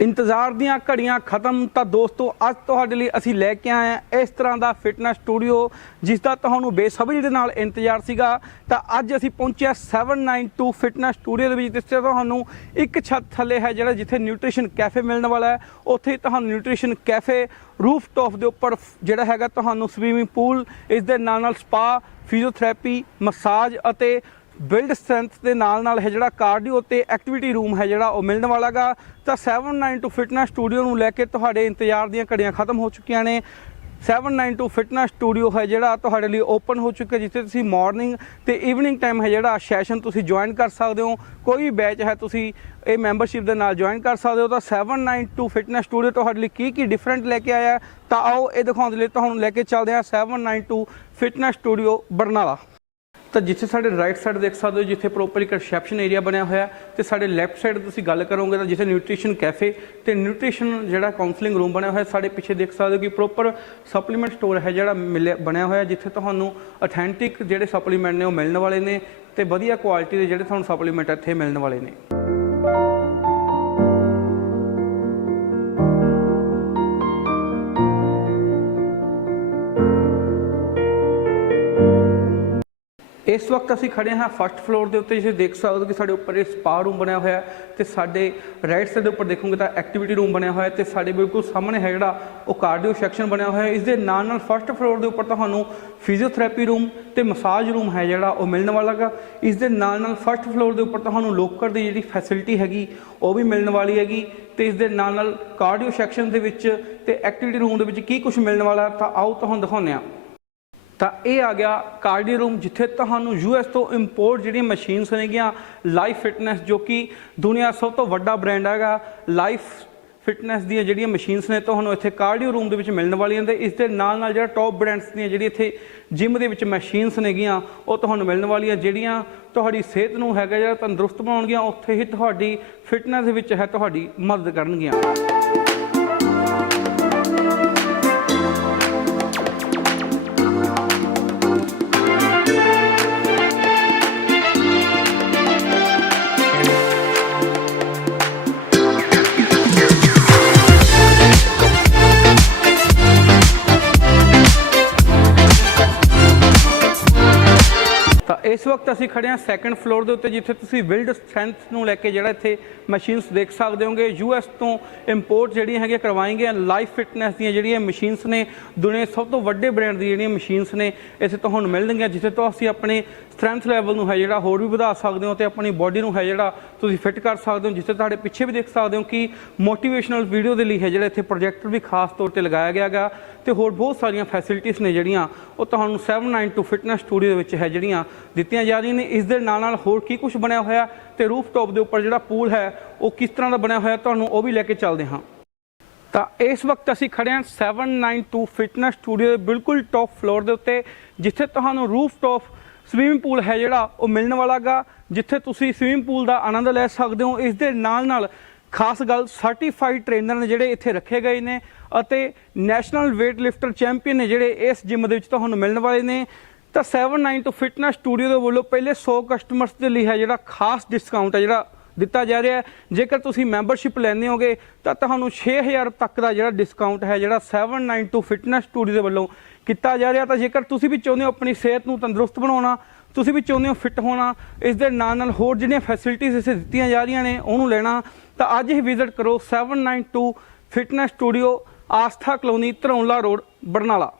ਇੰਤਜ਼ਾਰ ਦੀਆਂ ਘੜੀਆਂ ਖਤਮ, ਤਾਂ ਦੋਸਤੋ, ਅੱਜ ਤੁਹਾਡੇ ਲਈ ਅਸੀਂ ਲੈ ਕੇ ਆਏ ਹਾਂ ਇਸ ਤਰ੍ਹਾਂ ਦਾ ਫਿਟਨੈਸ ਸਟੂਡੀਓ ਜਿਸ ਦਾ ਤੁਹਾਨੂੰ ਬੇਸਬਰੀ ਦੇ ਨਾਲ ਇੰਤਜ਼ਾਰ ਸੀਗਾ। ਤਾਂ ਅੱਜ ਅਸੀਂ ਪਹੁੰਚੇ ਹਾਂ 792 ਫਿਟਨੈਸ ਸਟੂਡੀਓ ਦੇ ਵਿੱਚ, ਜਿੱਥੇ ਤੁਹਾਨੂੰ ਇੱਕ ਛੱਤ ਥੱਲੇ ਹੈ ਜਿਹੜਾ ਜਿੱਥੇ ਨਿਊਟ੍ਰੀਸ਼ਨ ਕੈਫੇ ਮਿਲਣ ਵਾਲਾ ਹੈ। ਉੱਥੇ ਤੁਹਾਨੂੰ ਨਿਊਟ੍ਰੀਸ਼ਨ ਕੈਫੇ ਰੂਫ ਟੌਪ ਦੇ ਉੱਪਰ ਜਿਹੜਾ ਹੈਗਾ ਤੁਹਾਨੂੰ ਸਵੀਮਿੰਗ ਪੂਲ, ਇਸ ਦੇ ਨਾਲ ਨਾਲ ਸਪਾ, ਫਿਜ਼ੀਓਥੈਰੇਪੀ, ਮਸਾਜ ਅਤੇ ਬਿਲਡ ਸਟਰੈਂਥ ਦੇ ਨਾਲ ਨਾਲ ਹੈ ਜਿਹੜਾ ਕਾਰਡੀਓ ਤੇ ਐਕਟੀਵਿਟੀ ਰੂਮ ਹੈ ਜਿਹੜਾ ਉਹ ਮਿਲਣ ਵਾਲਾਗਾ ਤਾਂ 792 ਫਿਟਨੈਸ ਸਟੂਡੀਓ ਨੂੰ ਲੈ ਕੇ ਤੁਹਾਡੇ ਇੰਤਜ਼ਾਰ ਦੀਆਂ ਘੜੀਆਂ ਖਤਮ ਹੋ ਚੁੱਕੀਆਂ ਨੇ। 792 ਫਿਟਨੈਸ ਸਟੂਡੀਓ ਹੈ ਜਿਹੜਾ ਤੁਹਾਡੇ ਲਈ ਓਪਨ ਹੋ ਚੁੱਕਾ ਜਿੱਥੇ ਤੁਸੀਂ ਮਾਰਨਿੰਗ ਤੇ ਈਵਨਿੰਗ ਟਾਈਮ ਹੈ ਜਿਹੜਾ ਸੈਸ਼ਨ ਤੁਸੀਂ ਜੁਆਇਨ ਕਰ ਸਕਦੇ ਹੋ। ਕੋਈ ਵੀ ਬੈਚ ਹੈ ਤੁਸੀਂ ਇਹ ਮੈਂਬਰਸ਼ਿਪ ਦੇ ਨਾਲ ਜੁਆਇਨ ਕਰ ਸਕਦੇ ਹੋ। ਤਾਂ 792 ਫਿਟਨੈਸ ਸਟੂਡੀਓ ਤੁਹਾਡੇ ਲਈ ਕੀ ਕੀ ਡਿਫਰੈਂਟ ਲੈ ਕੇ ਆਇਆ ਤਾਂ ਆਓ ਇਹ ਦਿਖਾਉਣ ਦੇ ਲਈ ਤੁਹਾਨੂੰ ਲੈ ਕੇ ਚੱਲਦੇ ਹਾਂ 792 ਫਿਟਨੈਸ ਸਟੂਡੀਓ ਬਰਨਾਲਾ। ਤਾਂ ਜਿੱਥੇ ਸਾਡੇ ਰਾਈਟ ਸਾਈਡ ਦੇਖ ਸਕਦੇ ਹੋ, ਜਿੱਥੇ ਪ੍ਰੋਪਰ ਇੱਕ ਰਿਸੈਪਸ਼ਨ ਏਰੀਆ ਬਣਿਆ ਹੋਇਆ ਹੈ ਤੇ ਸਾਡੇ ਲੈਫਟ ਸਾਈਡ ਤੁਸੀਂ ਗੱਲ ਕਰੋਗੇ ਤਾਂ ਜਿੱਥੇ ਨਿਊਟ੍ਰੀਸ਼ਨ ਕੈਫੇ ਤੇ ਨਿਊਟ੍ਰੀਸ਼ਨ ਜਿਹੜਾ ਕਾਉਂਸਲਿੰਗ ਰੂਮ ਬਣਿਆ ਹੋਇਆ ਸਾਡੇ ਪਿੱਛੇ ਦੇਖ ਸਕਦੇ ਹੋ ਕਿ ਪ੍ਰੋਪਰ ਸਪਲੀਮੈਂਟ ਸਟੋਰ ਹੈ ਜਿਹੜਾ ਮਿਲਿਆ- ਬਣਿਆ ਹੋਇਆ ਜਿੱਥੇ ਤੁਹਾਨੂੰ ਅਥੈਂਟਿਕ ਜਿਹੜੇ ਸਪਲੀਮੈਂਟ ਨੇ ਉਹ ਮਿਲਣ ਵਾਲੇ ਨੇ ਤੇ ਵਧੀਆ ਕੁਆਲਿਟੀ ਦੇ ਜਿਹੜੇ ਤੁਹਾਨੂੰ ਸਪਲੀਮੈਂਟ ਇੱਥੇ ਮਿਲਣ ਵਾਲੇ ਨੇ। ਇਸ ਵਕਤ ਅਸੀਂ ਖੜੇ ਹਾਂ ਫਸਟ ਫਲੋਰ ਦੇ ਉੱਤੇ ਜਿਵੇਂ ਦੇਖ ਸਕਦੇ ਹੋ ਕਿ ਸਾਡੇ ਉੱਪਰ ਇਹ ਸਪਾ ਰੂਮ ਬਣਿਆ ਹੋਇਆ ਹੈ ਤੇ ਸਾਡੇ ਰਾਈਟ ਸਾਈਡ ਦੇ ਉੱਪਰ ਦੇਖੋਗੇ ਤਾਂ ਐਕਟੀਵਿਟੀ ਰੂਮ ਬਣਿਆ ਹੋਇਆ ਹੈ ਤੇ ਸਾਡੇ ਬਿਲਕੁਲ ਸਾਹਮਣੇ ਹੈ ਜਿਹੜਾ ਉਹ ਕਾਰਡੀਓ ਸੈਕਸ਼ਨ ਬਣਿਆ ਹੋਇਆ ਇਸ ਦੇ ਨਾਲ ਨਾਲ ਫਸਟ ਫਲੋਰ ਦੇ ਉੱਪਰ ਤੁਹਾਨੂੰ ਫਿਜ਼ੀਓਥੈਰੇਪੀ ਰੂਮ ਤੇ ਮਸਾਜ ਰੂਮ ਹੈ ਜਿਹੜਾ ਉਹ ਮਿਲਣ ਵਾਲਾ ਗਾ। ਇਸ ਦੇ ਨਾਲ ਨਾਲ ਫਸਟ ਫਲੋਰ ਦੇ ਉੱਪਰ ਤੁਹਾਨੂੰ ਲੋਕਰ ਦੀ ਜਿਹੜੀ ਫੈਸਿਲਿਟੀ ਹੈਗੀ, ਉਹ ਵੀ ਮਿਲਣ ਵਾਲੀ ਹੈਗੀ ਤੇ ਇਸ ਦੇ ਨਾਲ ਨਾਲ ਕਾਰਡੀਓ ਸੈਕਸ਼ਨ ਦੇ ਵਿੱਚ ਤੇ ਐਕਟੀਵਿਟੀ ਰੂਮ ਦੇ ਵਿੱਚ ਕੀ ਕੁਝ ਮਿਲਣ ਵਾਲਾ ਤਾਂ ਆਓ ਤੁਹਾਨੂੰ ਦਿਖਾਉਂਦੇ ਹਾਂ। ਤਾਂ ਇਹ ਆ ਗਿਆ ਕਾਰਡੀਓ ਰੂਮ, ਜਿੱਥੇ ਤੁਹਾਨੂੰ ਯੂਐਸ ਤੋਂ ਇੰਪੋਰਟ ਜਿਹੜੀਆਂ ਮਸ਼ੀਨਸ ਨੇਗੀਆਂ ਲਾਈਫ ਫਿਟਨੈਸ ਜੋ ਕਿ ਦੁਨੀਆ ਸਭ ਤੋਂ ਵੱਡਾ ਬ੍ਰਾਂਡ ਹੈਗਾ ਲਾਈਫ ਫਿਟਨੈਸ ਦੀਆਂ ਜਿਹੜੀਆਂ ਮਸ਼ੀਨਸ ਨੇ, ਤੁਹਾਨੂੰ ਇੱਥੇ ਕਾਰਡੀਓ ਰੂਮ ਦੇ ਵਿੱਚ ਮਿਲਣ ਵਾਲੀਆਂ ਤੇ ਇਸ ਦੇ ਨਾਲ ਨਾਲ ਜਿਹੜਾ ਟੌਪ ਬ੍ਰਾਂਡਸ ਦੀਆਂ ਜਿਹੜੀ ਇੱਥੇ ਜਿਮ ਦੇ ਵਿੱਚ ਮਸ਼ੀਨਸ ਨੇਗੀਆਂ, ਉਹ ਤੁਹਾਨੂੰ ਮਿਲਣ ਵਾਲੀਆਂ, ਜਿਹੜੀਆਂ ਤੁਹਾਡੀ ਸਿਹਤ ਨੂੰ ਹੈਗਾ ਜਿਹੜਾ ਤੰਦਰੁਸਤ ਬਣਾਉਣਗੀਆਂ, ਉੱਥੇ ਹੀ ਤੁਹਾਡੀ ਫਿਟਨੈਸ ਵਿੱਚ ਹੈ, ਤੁਹਾਡੀ ਮਦਦ ਕਰਨਗੀਆਂ। ਇਸ ਵਕਤ ਅਸੀਂ ਖੜੇ ਹਾਂ ਸੈਕੰਡ ਫਲੋਰ ਦੇ ਉੱਤੇ, ਜਿੱਥੇ ਤੁਸੀਂ ਬਿਲਡ ਸਟਰੈਂਥ ਨੂੰ ਲੈ ਕੇ ਜਿਹੜਾ ਇੱਥੇ ਮਸ਼ੀਨਸ ਦੇਖ ਸਕਦੇ ਹੋਗੇ। ਯੂਐਸ ਤੋਂ ਇੰਪੋਰਟ ਜਿਹੜੀਆਂ ਹੈਗੀਆਂ ਕਰਵਾਈਆਂ ਗਈਆਂ ਲਾਈਫ ਫਿਟਨੈਸ ਦੀਆਂ ਜਿਹੜੀਆਂ ਮਸ਼ੀਨਸ ਨੇ, ਦੁਨੀਆ ਸਭ ਤੋਂ ਵੱਡੇ ਬ੍ਰਾਂਡ ਦੀ ਜਿਹੜੀਆਂ ਮਸ਼ੀਨਸ ਨੇ, ਇੱਥੇ ਤੁਹਾਨੂੰ ਮਿਲਣਗੀਆਂ ਜਿੱਥੇ ਤੋਂ ਅਸੀਂ ਆਪਣੇ ਸਟਰੈਂਥ ਲੈਵਲ ਨੂੰ ਹੈ ਜਿਹੜਾ ਹੋਰ ਵੀ ਵਧਾ ਸਕਦੇ ਹੋ ਤੇ ਆਪਣੀ ਬਾਡੀ ਨੂੰ ਹੈ ਜਿਹੜਾ ਤੁਸੀਂ ਫਿਟ ਕਰ ਸਕਦੇ ਹੋ, ਜਿੱਥੇ ਤੁਹਾਡੇ ਪਿੱਛੇ ਵੀ ਦੇਖ ਸਕਦੇ ਹੋ ਕਿ ਮੋਟੀਵੇਸ਼ਨਲ ਵੀਡੀਓ ਦੇ ਲਈ ਹੈ ਜਿਹੜਾ ਇੱਥੇ ਪ੍ਰੋਜੈਕਟਰ ਵੀ ਖਾਸ ਤੌਰ ਤੇ ਲਗਾਇਆ ਗਿਆ ਗਾ ਤੇ ਹੋਰ ਬਹੁਤ ਸਾਰੀਆਂ ਫੈਸਿਲਿਟੀਆਂ ਨੇ ਜਿਹੜੀਆਂ, ਉਹ ਤੁਹਾਨੂੰ 792 ਫਿਟਨੈਸ ਸਟੂਡੀਓ ਦੇ ਵਿੱਚ ਹੈ ਜਿਹੜੀਆਂ ਦਿੱਤੀਆਂ ਜਾ ਰਹੀਆਂ ਨੇ। ਇਸ ਦੇ ਨਾਲ ਨਾਲ ਹੋਰ ਕੀ ਕੁਝ ਬਣਿਆ ਹੋਇਆ ਤੇ ਰੂਫ ਟੌਪ ਦੇ ਉੱਪਰ ਜਿਹੜਾ ਪੂਲ ਹੈ, ਉਹ ਕਿਸ ਤਰ੍ਹਾਂ ਦਾ ਬਣਿਆ ਹੋਇਆ ਤੁਹਾਨੂੰ ਉਹ ਵੀ ਲੈ ਕੇ ਚੱਲਦੇ ਹਾਂ। ਤਾਂ ਇਸ ਵਕਤ ਅਸੀਂ ਖੜੇ ਹਾਂ 792 ਫਿਟਨੈਸ ਸਟੂਡੀਓ ਦੇ ਬਿਲਕੁਲ ਟੌਪ ਫਲੋਰ ਦੇ ਉੱਤੇ, ਜਿੱਥੇ ਤੁਹਾਨੂੰ ਰੂਫ ਟੌਪ ਸਵੀਮਿੰਗ ਪੂਲ ਹੈ ਜਿਹੜਾ, ਉਹ ਮਿਲਣ ਵਾਲਾਗਾ ਜਿੱਥੇ ਤੁਸੀਂ ਸਵੀਮਿੰਗ ਪੂਲ ਦਾ ਆਨੰਦ ਲੈ ਸਕਦੇ ਹੋ। ਇਸ ਦੇ ਨਾਲ ਨਾਲ ਖਾਸ ਗੱਲ ਸਰਟੀਫਾਈਡ ਟ੍ਰੇਨਰ ਨੇ ਜਿਹੜੇ ਇੱਥੇ ਰੱਖੇ ਗਏ ਨੇ ਅਤੇ ਨੈਸ਼ਨਲ weight ਲਿਫਟਰ ਚੈਂਪੀਅਨ ਨੇ ਜਿਹੜੇ ਇਸ ਜਿਮ ਦੇ ਵਿੱਚ ਤੁਹਾਨੂੰ ਮਿਲਣ ਵਾਲੇ ਨੇ। ਤਾਂ 79 ਫਿਟਨੈਸ ਸਟੂਡੀਓ ਦੇ ਵੱਲੋਂ ਪਹਿਲੇ 100 ਕਸਟਮਰਸ ਦੇ ਲਈ ਹੈ ਜਿਹੜਾ ਖਾਸ ਡਿਸਕਾਊਂਟ ਹੈ, ਜਿਹੜਾ ਦਿੱਤਾ ਜਾ ਰਿਹਾ ਜੇਕਰ ਤੁਸੀਂ ਮੈਂਬਰਸ਼ਿਪ ਲੈਂਦੇ ਹੋਗੇ, ਤਾਂ ਤੁਹਾਨੂੰ 6000 ਤੱਕ ਦਾ ਜਿਹੜਾ ਡਿਸਕਾਊਂਟ ਹੈ, ਜਿਹੜਾ 792 ਫਿਟਨੈਸ ਸਟੂਡੀਓ ਦੇ ਵੱਲੋਂ ਕੀਤਾ ਜਾ ਰਿਹਾ। ਤਾਂ ਜੇਕਰ ਤੁਸੀਂ ਵੀ ਚਾਹੁੰਦੇ ਹੋ ਆਪਣੀ ਸਿਹਤ ਨੂੰ ਤੰਦਰੁਸਤ ਬਣਾਉਣਾ, ਤੁਸੀਂ ਵੀ ਚਾਹੁੰਦੇ ਹੋ ਫਿੱਟ ਹੋਣਾ, ਇਸ ਦੇ ਨਾਲ ਨਾਲ ਹੋਰ ਜਿਹੜੀਆਂ ਫੈਸਿਲਿਟੀਆਂ ਇਸੇ ਦਿੱਤੀਆਂ ਜਾ ਰਹੀਆਂ ਨੇ, ਉਹਨੂੰ ਲੈਣਾ, ਤਾਂ ਅੱਜ ਹੀ ਵਿਜ਼ਿਟ ਕਰੋ 792 fitness studio Aastha colony, Dharaula road, Barnala.